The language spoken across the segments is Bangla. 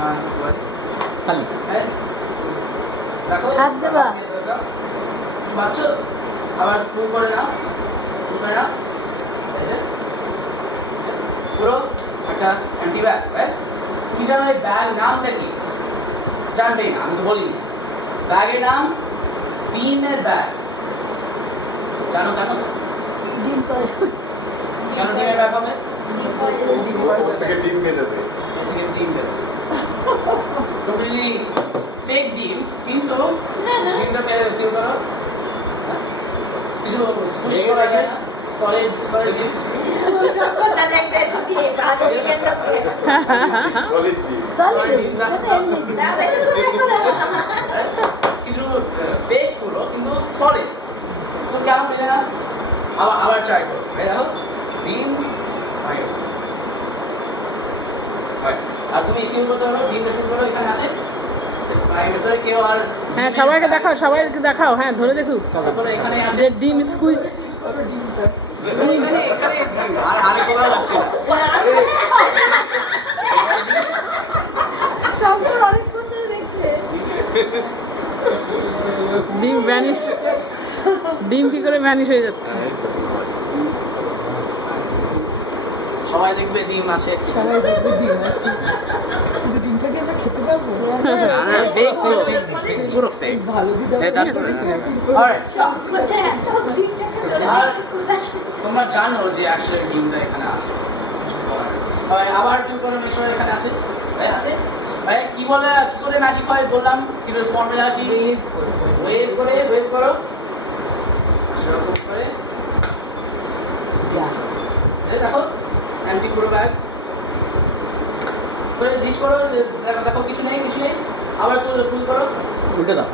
খালি দেখো হাত দেবা বাচ্চা আবার পুরো করে নাও এই যে পুরো একটা এমটি ব্যাগ তুমি জানো এই ব্যাগ নামটা কি জানবেই না আমি তো বলিনি ব্যাগের নাম ডিমের ব্যাগ জানো কেন ডিম পায় কেন ডিমের ব্যাগ হবে ডিম বেরোবে কমপ্লিটলি ফেক ডিম কিন্তু ডিমটা ফিল করো কিছু স্কুশ করা যায় না সলিড ডিম কিছু ফেক পুরো কিন্তু সলিড সো কেন বুঝে না আবার ট্রাই করো দেখো ডিম আর তুমি ফিল করতে পারো ডিমটা ফিল করো এখানে আছে ভেতরে কেউ আর হ্যাঁ সবাইকে দেখাও হ্যাঁ ধরে দেখুক এখানে আছে যে ডিম স্কুইজ এখানে ডিম আর কোথাও যাচ্ছে ডিম ভ্যানিশ ডিম কি করে ভ্যানিশ হয়ে যাচ্ছে সবাই দেখবে ডিম আছে কিন্তু ডিমটাকে আমরা খেতে পারবো পুরো ফেক ভালো তোমরা জানো যে আসলে ডিমটা এখানে আছে আবার কি করে মেশর এখানে আছে আছে ভাই কি করে ম্যাজিক হয় বললাম কি ফর্মুলা কি ওয়েভ করো সেরকম করে দেখো এমটি পুরো ব্যাগ করে রিচ করো দেখো কিছু নেই আবার পুল করো উল্টে দাও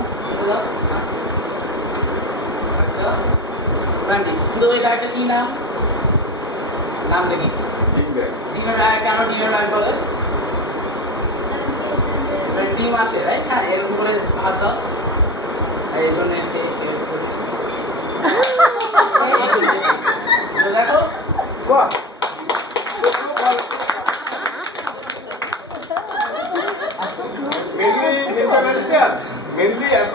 কিন্তু ওই ব্যাগটা কি নাম দেখি ডিমের ব্যাগ কেন ডিমের ব্যাগ বলে ডিম আছে রাইট হ্যাঁ এরকম করে হাত দাও এই জন্য দেখো মেনলি এত